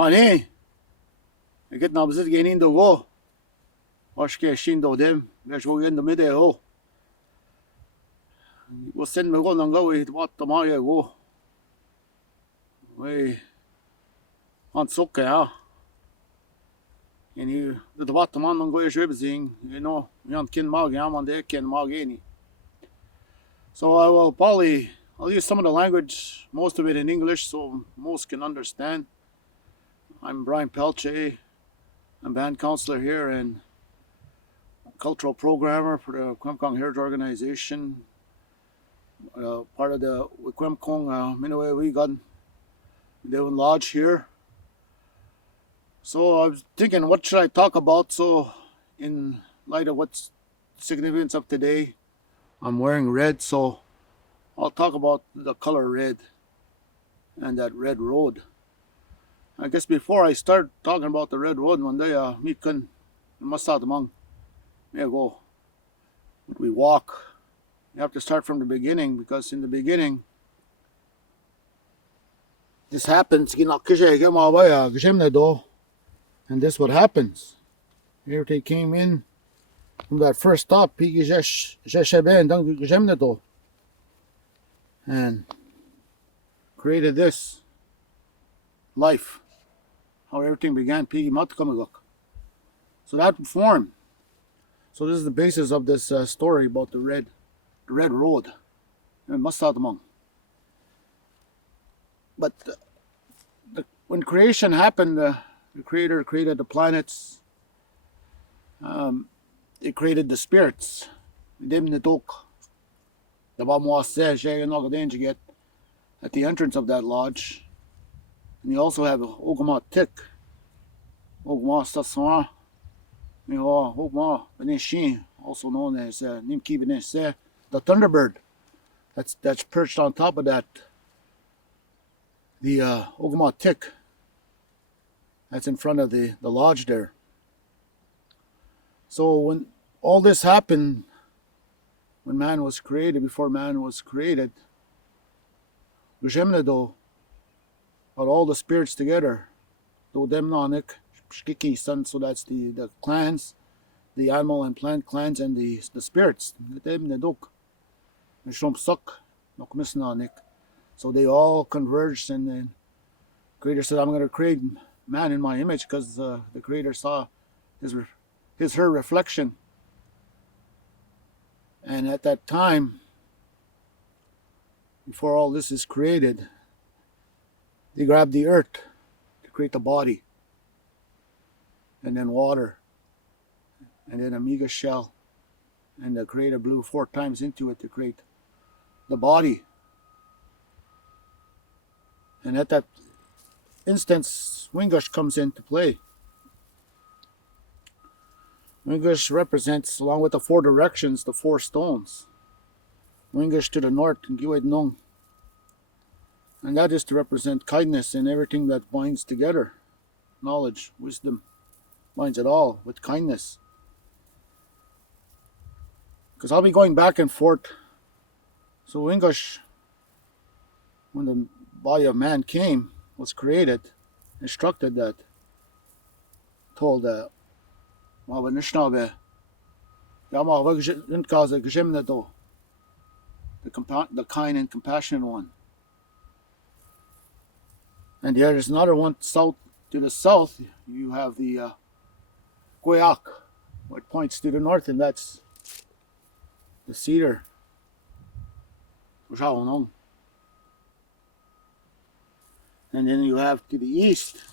Ani, get na bezit genin do go. Oshke shin do dem, gesh go gen do mide ho. Wo sen me go nanga we wat ta ma ye go. We han sokke ha. En you the wat man nanga ye shwebzing, yan kin mag ya man de ken mag any. So I will probably I'll use some of the language, most of it in English, so most can understand. I'm Brian Peltier. I'm band counselor here and cultural programmer for the Wiikwemkoong Heritage Organization, part of the Wiikwemkoong Minowe Wigan Devon Lodge here. So I was thinking, what should I talk about? So in light of what's the significance of today, I'm wearing red, so I'll talk about the color red and that red road. I guess before I start talking about the red road one day, we must start among me go. We walk. You have to start from the beginning, because in the beginning this happens, and this what happens. Everything came in from that first stop, and created this life. How everything began. So that formed. So this is the basis of this story about the red road. But when creation happened, the Creator created the planets. He created the spirits. At the entrance of that lodge. And you also have Ogma Tik, Ogma Saswa, Ogma Benishin, also known as Nimki Benesse, the Thunderbird. That's perched on top of that. The Ogma Tik. That's in front of the lodge there. So when all this happened, when man was created, before man was created, Gujemnedo got all the spirits together. So that's the clans, the animal and plant clans, and the spirits. So they all converged, and then the Creator said, I'm going to create man in my image, because the Creator saw her reflection. And at that time, before all this is created, they grabbed the earth to create the body, and then water, and then a mega shell, and the Creator blew 4 times into it to create the body. And at that instance, Wingush comes into play. Wingush represents, along with the 4 directions, the 4 stones. Wingush to the north, and Giwed Nong. And that is to represent kindness and everything that binds together. Knowledge, wisdom, binds it all with kindness. Because I'll be going back and forth. So Wingush, when the body of man came, was created, instructed that, told the Anishinaabe Aadizokaanan, the kind and compassionate one. And there is another one south. To the south, you have the Goyak, which points to the north, and that's the cedar. And then you have to the east,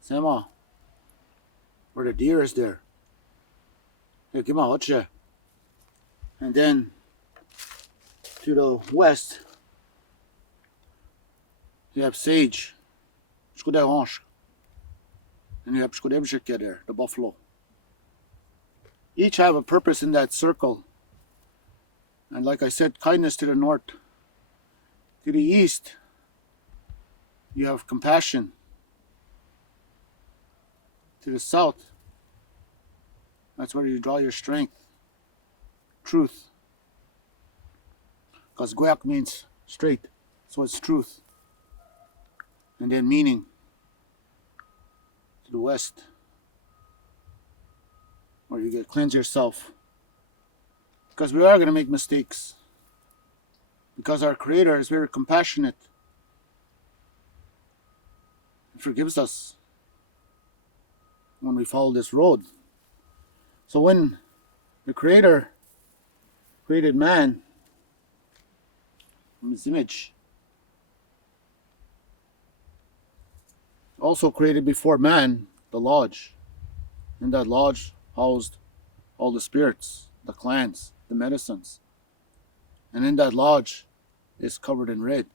Sema, where the deer is there. And then to the west, you have sage, and you have there, the buffalo. Each have a purpose in that circle. And like I said, kindness to the north. To the east, you have compassion. To the south, that's where you draw your strength. Truth. Because Guyak means straight, so it's truth. and then meaning to the west, where you get cleanse yourself. Because we are going to make mistakes. Because our Creator is very compassionate. He forgives us when we follow this road. So when the Creator created man from His image, also created before man the lodge. And that lodge housed all the spirits, the clans, the medicines. And in that lodge is covered in red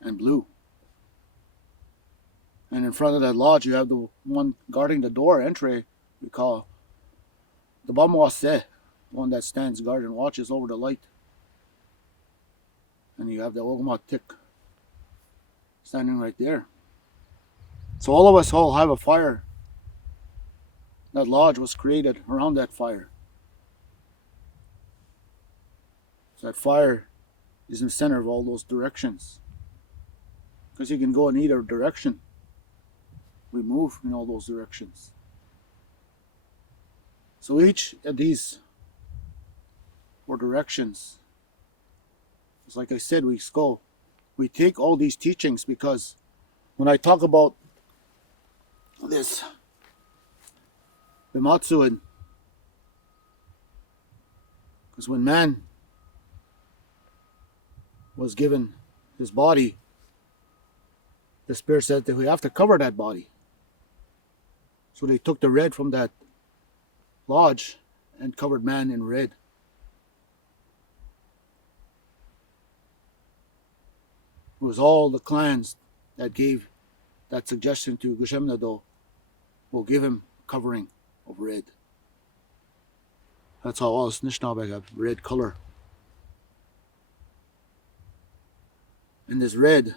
and blue. And in front of that lodge you have the one guarding the door entry we call the Bamwase, one that stands guard and watches over the light. And you have the Ogmatik standing right there. So all of us all have a fire. That lodge was created around that fire. So that fire is in the center of all those directions. Because you can go in either direction. We move in all those directions. So each of these 4 directions, it's like I said, we take all these teachings, because when I talk about this Bimatsuin, because when man was given his body, the Spirit said that we have to cover that body. So they took the red from that lodge and covered man in red. It was all the clans that gave that suggestion to Gushemnado, will give him covering of red. That's how all us Anishinaabe have red color. And this red,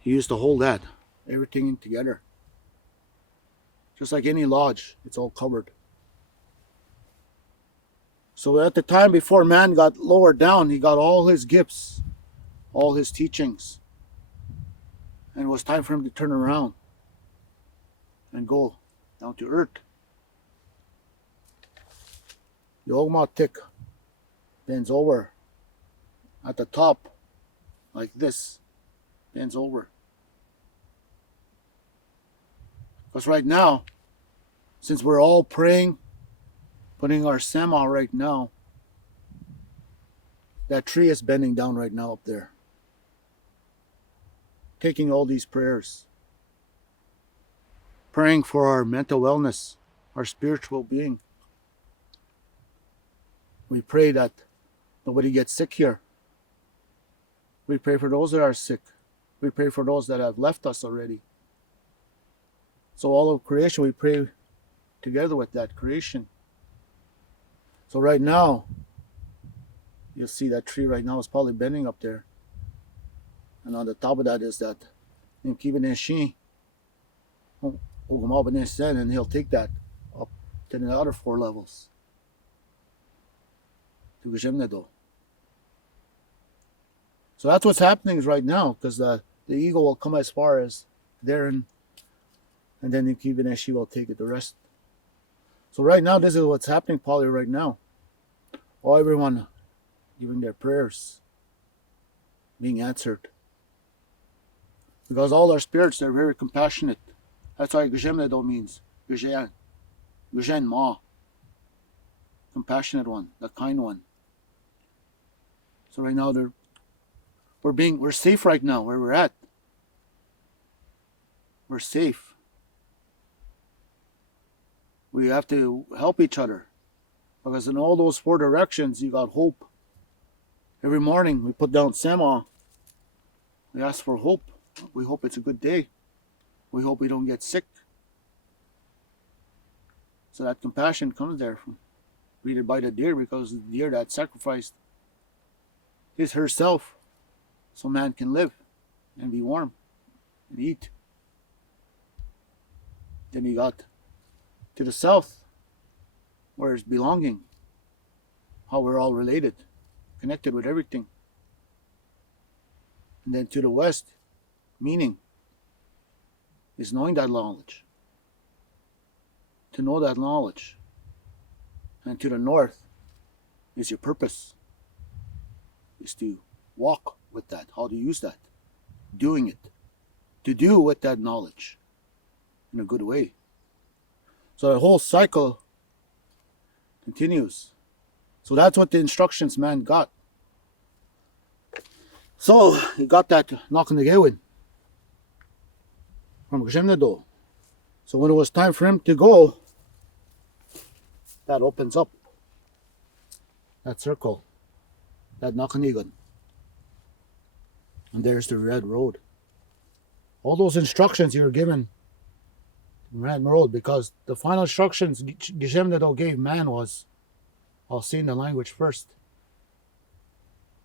he used to hold that, everything together. Just like any lodge, it's all covered. So at the time before man got lowered down, he got all his gifts, all his teachings. And it was time for him to turn around and go down to earth. The Ogmatik bends over at the top, like this, bends over. Because right now, since we're all praying, putting our sema right now, that tree is bending down right now up there. Taking all these prayers. Praying for our mental wellness, our spiritual being. We pray that nobody gets sick here. We pray for those that are sick. We pray for those that have left us already. So all of creation, we pray together with that creation. So right now, you'll see that tree right now is probably bending up there. And on the top of that is that Nkibaneshi, and he'll take that up to the other 4 levels. To Gajemnedo. So that's what's happening right now, because the ego will come as far as there, and then Nkibaneshi will take it the rest. So right now, this is what's happening probably right now. All everyone giving their prayers being answered. Because all our spirits, they're very compassionate. That's why Gajemnedo means Gajen Ma. Compassionate one, the kind one. So right now we're safe right now where we're at. We're safe. We have to help each other. Because in all those 4 directions, you got hope. Every morning we put down sema. We ask for hope. We hope it's a good day. We hope we don't get sick. So that compassion comes there from greeted by the deer, because the deer that sacrificed is herself so man can live and be warm and eat. Then you got to the south, where it's belonging, how we're all related. connected with everything. And then to the west, meaning is knowing that knowledge. To know that knowledge. And to the north is your purpose. Is to walk with that. How to use that. Doing it. To do with that knowledge. In a good way. So the whole cycle continues. So that's what the instructions man got. So he got that knocking the gewin from Gshemnedo. So when it was time for him to go, that opens up. That circle. That Nakanigan. And there's the red road. All those instructions you're given red road, because the final instructions Gshemnedo gave man was, I'll see in the language first.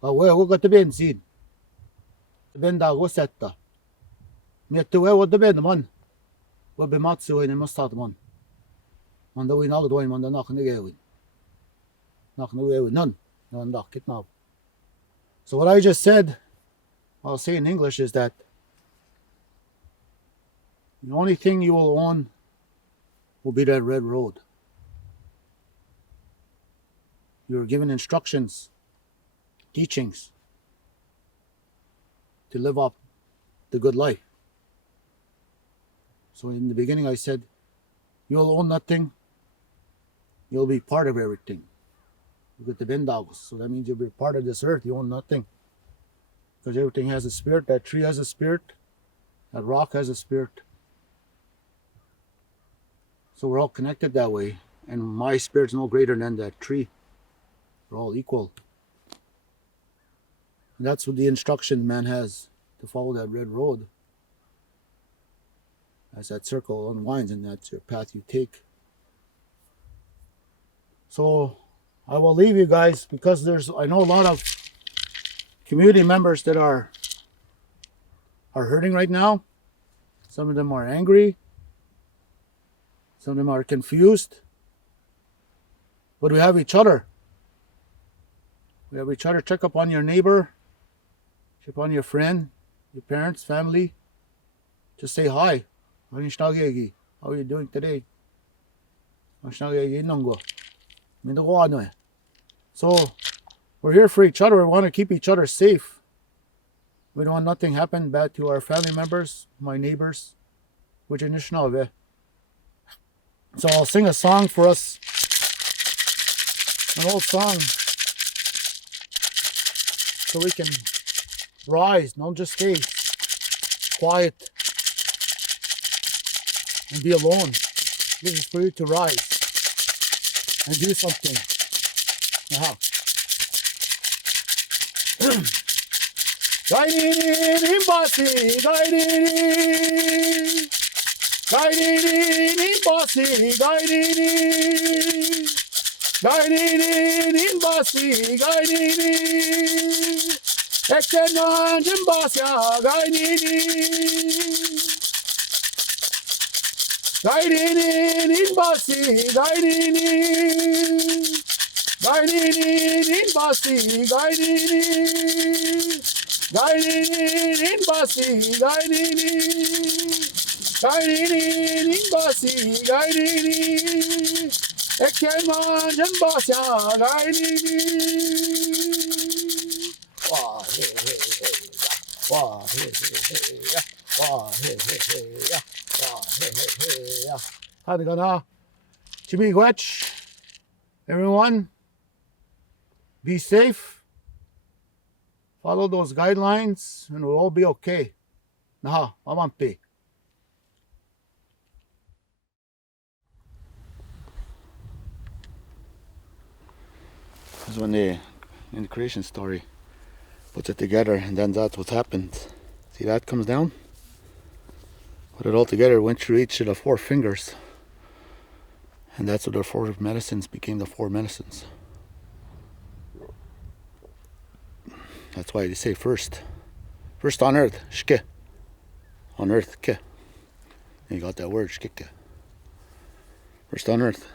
But we got the ben seed. The ben da go setta. Met the way what the ben man. What be matsu in the mustard man. Man the we knock the way man the knock in the gewin. Knock in the way with none. No knock it now. So what I just said, I'll say in English, is that the only thing you will own will be that red road. You're given instructions, teachings to live up the good life. So in the beginning I said, you'll own nothing, you'll be part of everything. You get the bendagus, so that means you'll be part of this earth, you own nothing. Because everything has a spirit, that tree has a spirit, that rock has a spirit. So we're all connected that way, and my spirit's no greater than that tree. We're all equal. And that's what the instruction man has, to follow that red road. As that circle unwinds, and that's your path you take. So I will leave you guys, because I know a lot of community members that are hurting right now. Some of them are angry. Some of them are confused. But we have each other. We have each other. Check up on your neighbor. Check on your friend, your parents, family. Just say hi. Anishinaabe, how are you doing today? So we're here for each other. We want to keep each other safe. We don't want nothing happen bad to our family members, my neighbors, which is Anishinaabe. So I'll sing a song for us, an old song, so we can rise, don't just stay quiet and be alone. This is for you to rise and do something. Guiding in bossy, guiding. Guiding in bossy, guiding. Guiding in bossy, guiding. Extend in bossy, guiding. Guiding in bossy, guiding. Guiding in bossy, guiding. Guiding in bossy, guiding. Guiding in bossy, guiding. Ekkelman in bossy, guiding. Wah hey hey hey, wah hey hey hey, wah hey hey hey, wah hey hey hey. How's it going? Jimmy Gwetch, everyone, be safe. Follow those guidelines, and we'll all be okay. Naha, mamampi. This is when they, in the creation story, puts it together, and then that's what happened. See, that comes down? Put it all together, went through each of the 4 fingers. And that's what the 4 medicines became, the 4 medicines. That's why they say first on earth, shke. On earth, ke. And you got that word, shkike. First on earth.